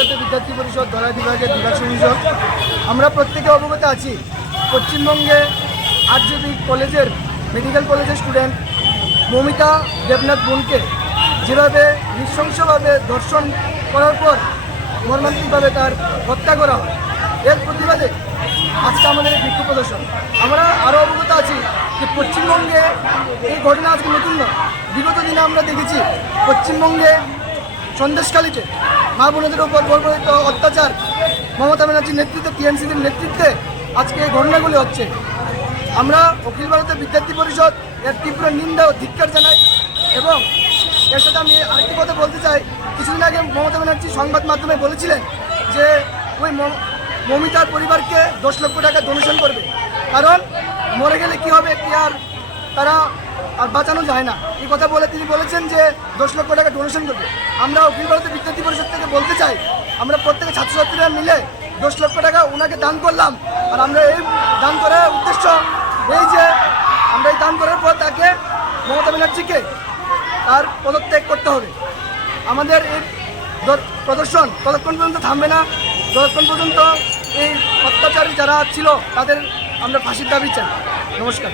ভারতের বিদ্যার্থী পরিষদ ধলাই বিভাগের বিভাগ সংযোজক। আমরা প্রত্যেকে অবগত আছি, পশ্চিমবঙ্গে আরজেবি কলেজের মেডিকেল কলেজের স্টুডেন্ট মৌমিতা দেবনাথ বোনকে যেভাবে নৃশংসভাবে ধর্ষণ করার পর মর্মান্তিকভাবে তার হত্যা করা হয়, এর প্রতিবাদে আজকে আমাদের এই বিক্ষোভ প্রদর্শন। আমরা আরও অবগত আছি যে পশ্চিমবঙ্গে এই ঘটনা আজকে নতুন নয়। বিগত দিনে আমরা দেখেছি পশ্চিমবঙ্গে সন্দেশখালীতে মা বোনদের উপর বর্বরিত অত্যাচার মমতা ব্যানার্জির নেতৃত্বে, টিএমসির নেতৃত্বে আজকে এই ঘটনাগুলি হচ্ছে। আমরা অখিল ভারতীয় বিদ্যার্থী পরিষদ এর তীব্র নিন্দা ও ধিক্কার জানাই। এবং এর সাথে আমি আরেকটি কথা বলতে চাই, কিছুদিন আগে মমতা ব্যানার্জি সংবাদ মাধ্যমে বলেছিলেন যে ওই মৌমিতার পরিবারকে 10 লক্ষ টাকা ডোনেশন করবে, কারণ মরে গেলে কি হবে, কি আর তারা আর বাঁচানো যায় না। এই কথা বলে তিনি বলেছেন যে 10 লক্ষ টাকা ডোনেশন করবে। আমরা অখিল ভারতীয় বিদ্যার্থী পরিষদ থেকে বলতে চাই, আমরা প্রত্যেকে ছাত্রছাত্রীরা মিলে 10 লক্ষ টাকা ওনাকে দান করলাম। আর আমরা এই দান করার উদ্দেশ্য এই যে আমরা এই দান করার পর তাকে মমতা ব্যানার্জিকে তার পদত্যাগ করতে হবে। আমাদের এই প্রদর্শন ততক্ষণ পর্যন্ত থামবে না যতক্ষণ পর্যন্ত এই অত্যাচারী যারা ছিল তাদের আমরা ফাঁসির দাবি চাই। নমস্কার।